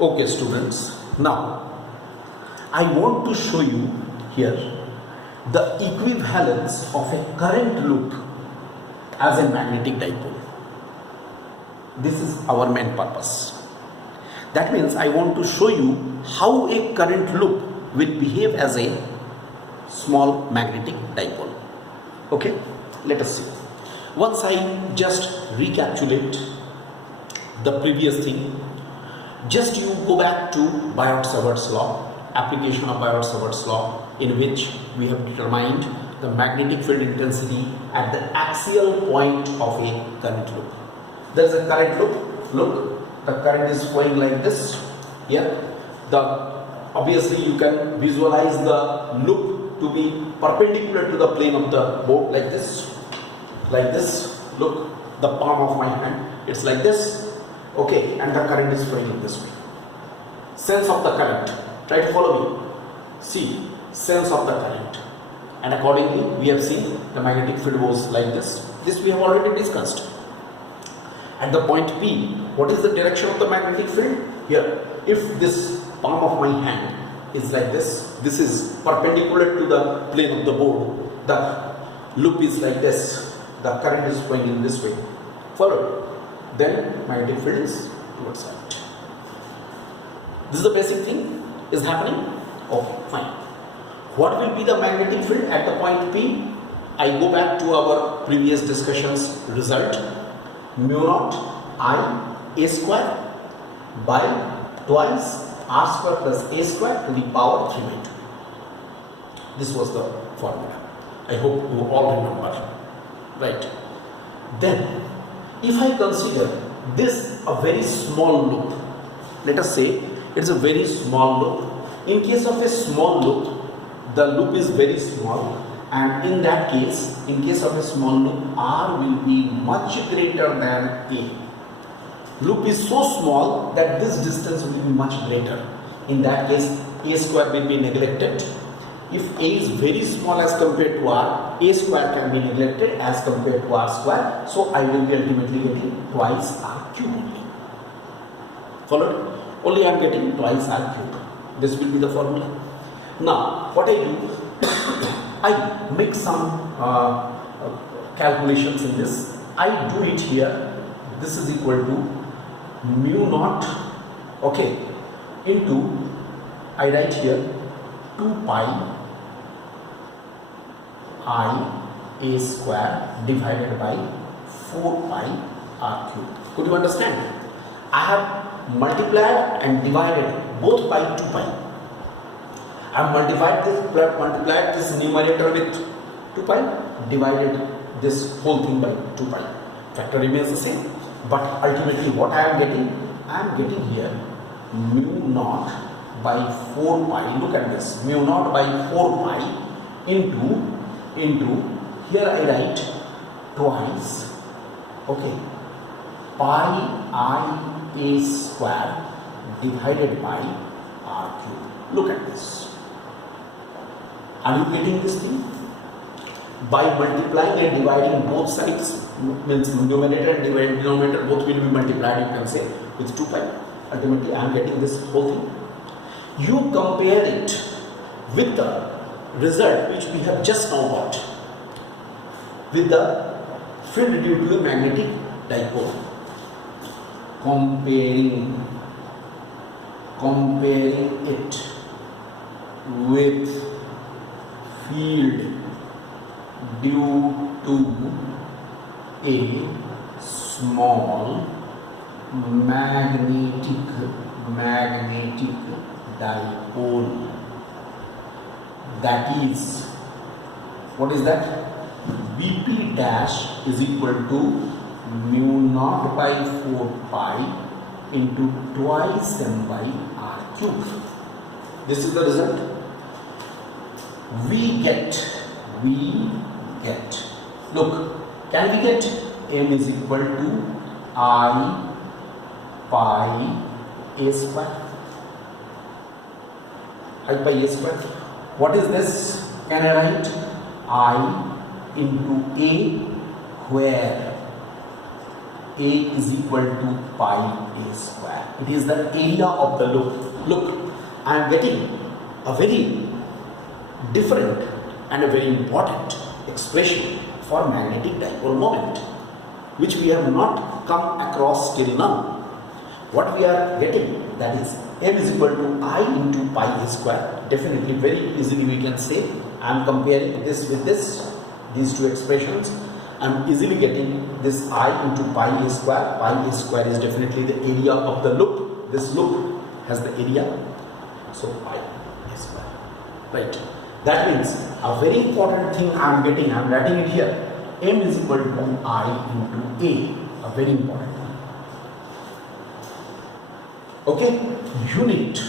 Okay, students, now I want to show you here the equivalence of a current loop as a magnetic dipole. This is our main purpose. That means I want to show you how a current loop will behave as a small magnetic dipole. Okay, let us see. Once I just recapitulate the previous thing, just you go back to Biot-Savart's law, application of Biot-Savart's law, in which we have determined the magnetic field intensity at the axial point of a current loop. There is a current loop. Look, the current is flowing like this. Here, obviously you can visualize the loop to be perpendicular to the plane of the board like this. Like this. Look, the palm of my hand. It's like this. Okay, and the current is flowing in this way. Sense of the current. Try to follow me. See, sense of the current. And accordingly, we have seen the magnetic field was like this. This we have already discussed. At the point P, what is the direction of the magnetic field? Here, if this palm of my hand is like this is perpendicular to the plane of the board. The loop is like this. The current is flowing in this way. Follow. Then magnetic field is towards right. This is the basic thing is happening. Okay, fine. What will be the magnetic field at the point P? I go back to our previous discussions result. Mu naught I a square by twice r square plus a square to the power 3/2. This was the formula. I hope you all remember. Right. Then, if I consider this a very small loop, let us say it's a very small loop. In case of a small loop, the loop is very small, and in that case, in case of a small loop, R will be much greater than A. Loop is so small that this distance will be much greater. In that case, A square will be neglected. If A is very small as compared to R, A square can be neglected as compared to R square. So I will be ultimately getting twice R cube only. Followed? Only I am getting twice R cube. This will be the formula. Now, what I do, I make some calculations in this. I do it here. This is equal to mu naught, okay, into, I write here 2 pi I a square divided by 4 pi r cube. Could you understand? I have multiplied and divided both by 2 pi. I have multiplied this numerator with 2 pi, divided this whole thing by 2 pi. Factor remains the same, but ultimately what I am getting? I am getting here mu naught by 4 pi. Look at this, mu naught by 4 pi into here I write twice, okay, pi I a square divided by r cube. Look at this. Are you getting this thing? By multiplying and dividing both sides, means numerator and denominator both will be multiplied, you can say, with 2 pi. Ultimately I am getting this whole thing. You compare it with the result which we have just now got with the field due to a magnetic dipole. Comparing it with field due to a small magnetic dipole. That is, what is that? Bp dash is equal to mu naught by 4 pi into twice m by r cube. This is the result. We get, look, can we get m is equal to I pi a square? I pi a square. What is this? Can I write I into a, where a is equal to pi a square. It is the area of the loop. Look, I am getting a very different and a very important expression for magnetic dipole moment, which we have not come across till now. What we are getting, that is m is equal to I into pi a square. Definitely, very easily we can say, I am comparing this with this, these two expressions. I am easily getting this I into pi a square. Pi a square is definitely the area of the loop. This loop has the area, so pi a square. Right. That means a very important thing I am getting, I am writing it here. M is equal to I into A. A very important thing. Okay, unit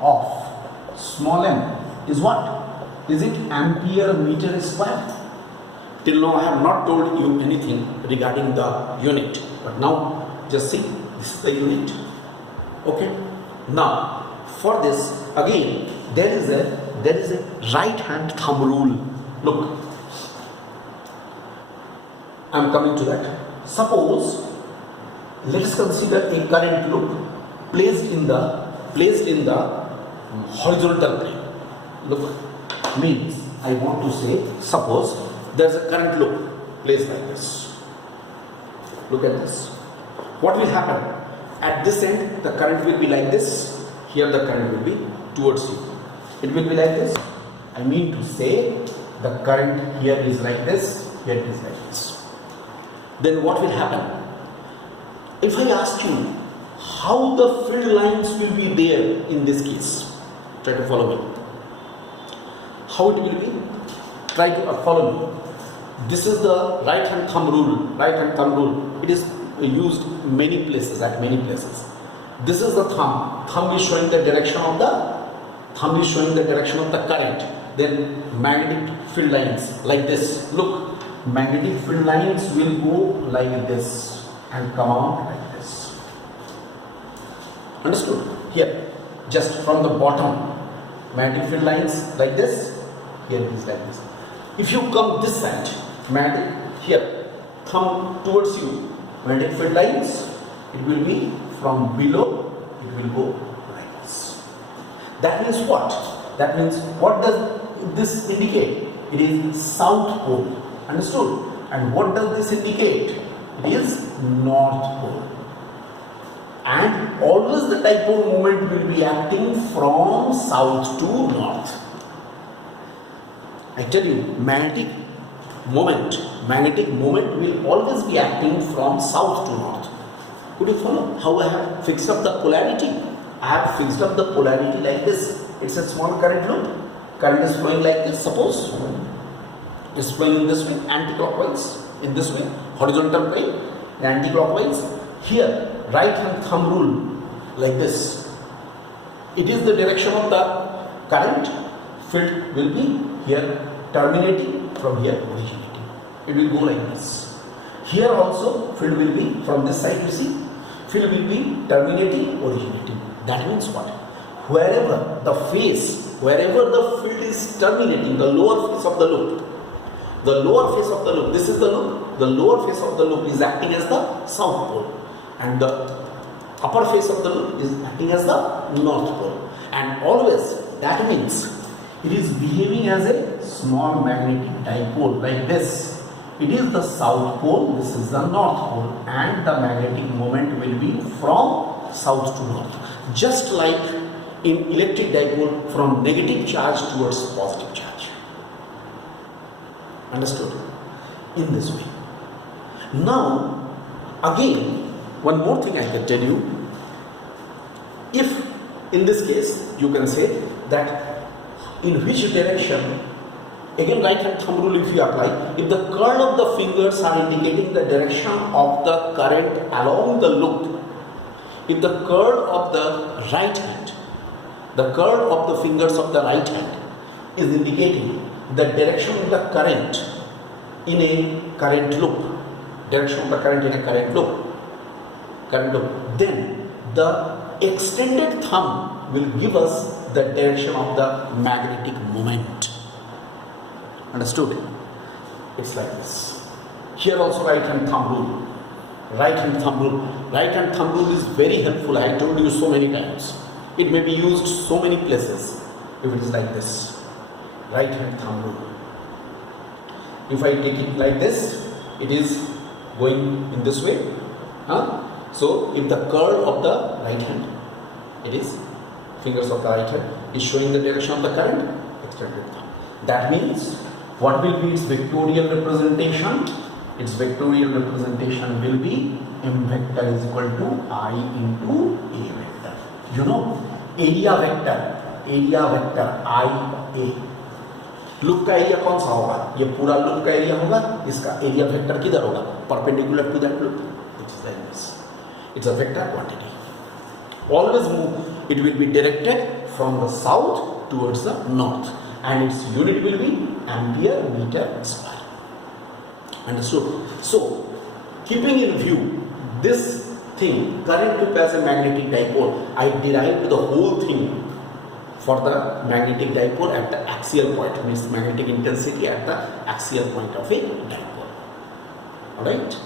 of small m is what? Is it ampere meter square? Till now I have not told you anything regarding the unit, but now just see, this is the unit. Okay, now for this again there is a right hand thumb rule. Look, I am coming to that. Suppose let us consider a current loop placed in the horizontal plane. Look, means I want to say, suppose there is a current loop placed like this. Look at this. What will happen? At this end the current will be like this. Here the current will be towards you. It will be like this. I mean to say the current here is like this, here it is like this. Then what will happen? If I ask you how the field lines will be there in this case, try to follow me. How it will be? Try to follow me. This is the right hand thumb rule. Right hand thumb rule. It is used many places, at many places. This is the thumb. Thumb is showing the direction of the current. Then magnetic field lines like this. Look, magnetic field lines will go like this and come out like this. Understood? Here, just from the bottom, magnetic field lines like this. Here it is like this. If you come this side, magnetic here, thumb towards you, magnetic field lines, it will be from below, it will go like this. That means what? That means what does this indicate? It is south pole. Understood? And what does this indicate? It is north pole. And always the dipole moment will be acting from south to north. I tell you, magnetic moment will always be acting from south to north. Could you follow how I have fixed up the polarity? I have fixed up the polarity like this. It's a small current loop. Current is flowing like this. Suppose it's flowing in this way, anti-clockwise, in this way, horizontal plane, anti-clockwise. Here, right hand thumb rule, like this. It is the direction of the current. Field will be here terminating, from here originating. It will go like this. Here also, field will be from this side, you see. Field will be terminating, originating. That means what? Wherever the field is terminating, the lower face of the loop, this is the loop, the lower face of the loop is acting as the south pole, and the upper face of the loop is acting as the north pole. And always, that means it is behaving as a small magnetic dipole like this. It is the south pole, this is the north pole, and the magnetic moment will be from south to north. Just like in electric dipole, from negative charge towards positive charge. Understood? In this way. Now, again, one more thing I can tell you. If in this case you can say that in which direction, again right hand thumb rule if you apply, if the curl of the fingers are indicating the direction of the current along the loop, if the curl of the right hand, the curl of the fingers of the right hand is indicating the direction of the current in a current loop, then the extended thumb will give us the direction of the magnetic moment. Understood? It's like this. Here also right hand thumb rule. right hand thumb rule. Right hand thumb rule is very helpful. I told you so many times. It may be used so many places. If it is like this, right hand thumb rule. If I take it like this, it is going in this way. So if the curl of the right hand, it is fingers of the right hand is showing the direction of the current, extended thumb. That means what will be its vectorial representation? Its vectorial representation will be m vector is equal to I into a vector. You know, area vector I a. Loop का area कौन सा होगा? ये पूरा loop का area होगा. इसका area vector किधर होगा? Perpendicular to that loop. It's a vector quantity. Always move. It will be directed from the south towards the north, and its unit will be ampere meter square. Understood? So, keeping in view this thing, current loop as a magnetic dipole, I derived the whole thing for the magnetic dipole at the axial point, means magnetic intensity at the axial point of a dipole. Alright?